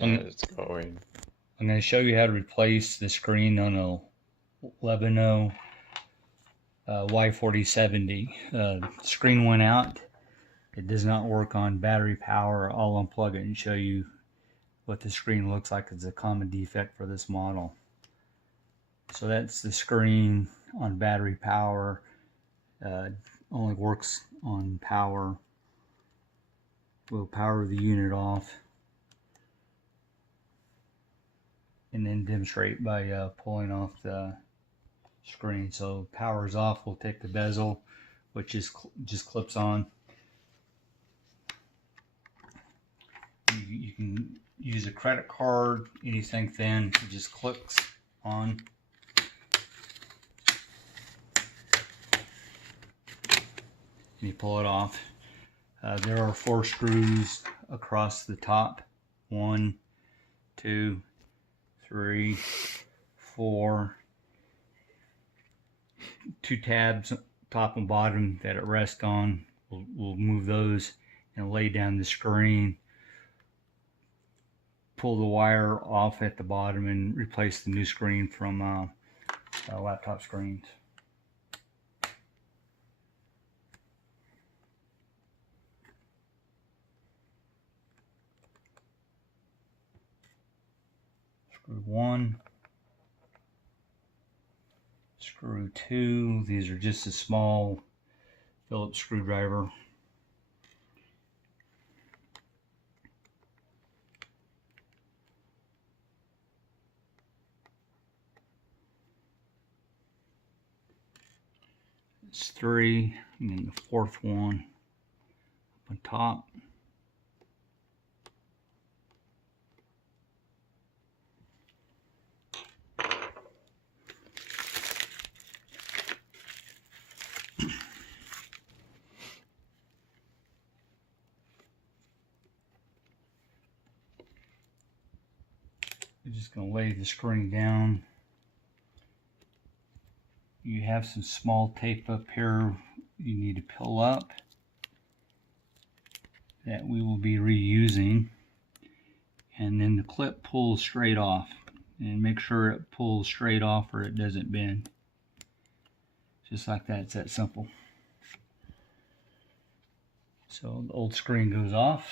It's going. I'm going to show you how to replace the screen on a Lenovo Y40-70. Screen went out. It does not work on battery power. I'll unplug it and show you what the screen looks like. It's a common defect for this model. So that's the screen on battery power. Only works on power. We'll power the unit off and then demonstrate by pulling off the screen. So power is off. We'll take the bezel, which is just clips on. You can use a credit card, anything thin. It just clicks on. And you pull it off. There are 4 screws across the top. 1, 2, 3, 4. 2 tabs, top and bottom, that it rests on. We'll move those and lay down the screen. Pull the wire off at the bottom and replace the new screen from laptop screens. Screw 1, screw 2. These are just a small Phillips screwdriver. It's 3, and then the 4th one up on top. We're just going to lay the screen down. You have some small tape up here you need to pull up that we will be reusing, and then the clip pulls straight off, and make sure it pulls straight off or it doesn't bend. Just like that. It's that simple. So the old screen goes off.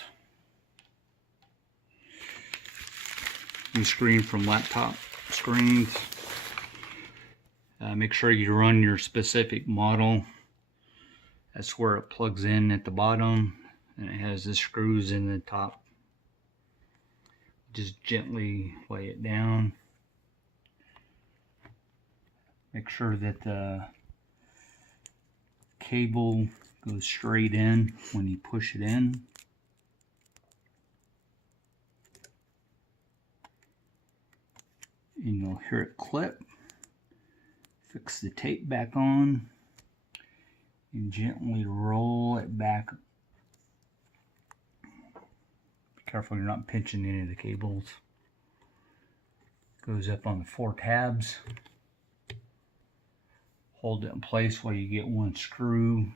New screen from laptop screens. Make sure you run your specific model. That's where it plugs in at the bottom, and it has the screws in the top. Just gently lay it down. Make sure that the cable goes straight in when you push it in. And you'll hear it clip. Fix the tape back on and gently roll it back. Be careful you're not pinching any of the cables. Goes up on the 4 tabs. Hold it in place while you get 1 screw.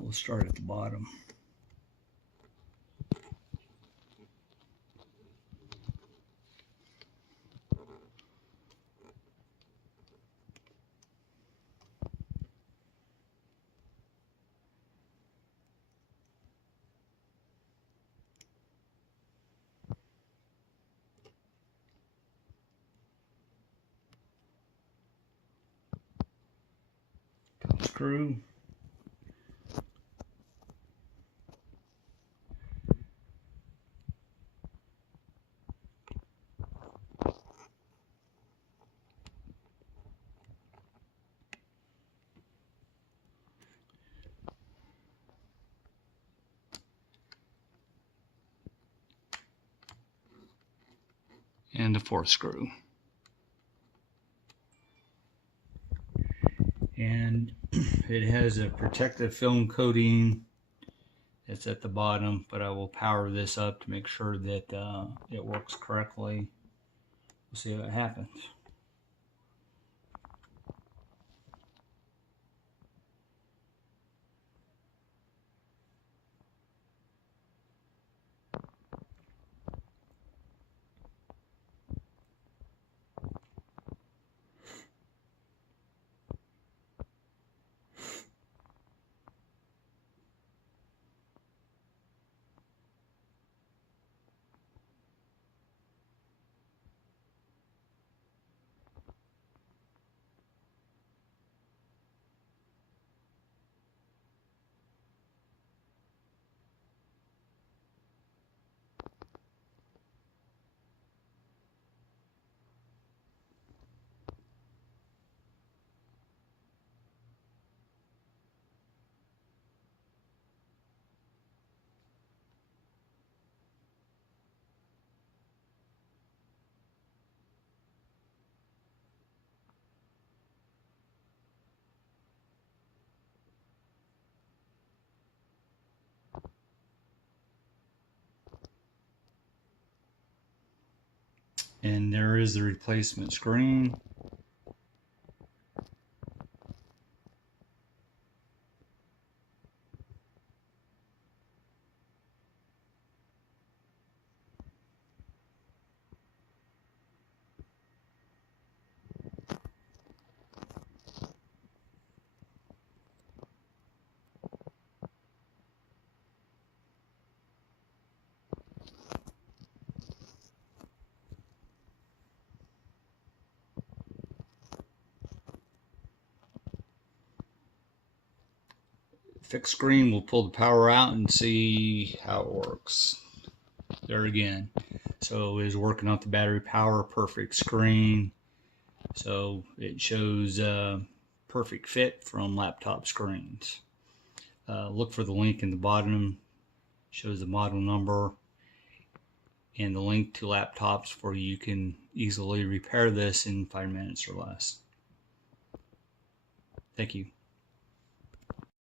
We'll start at the bottom. Top screw. And the 4th screw. And it has a protective film coating It's at the bottom, but I will power this up to make sure that it works correctly. We'll see what happens. And there is the replacement screen. Fixed screen, we'll pull the power out and see how it works. There again. So it is working off the battery power, perfect screen. So it shows perfect fit from laptop screens. Look for the link in the bottom. Shows the model number and the link to laptops where you can easily repair this in 5 minutes or less. Thank you.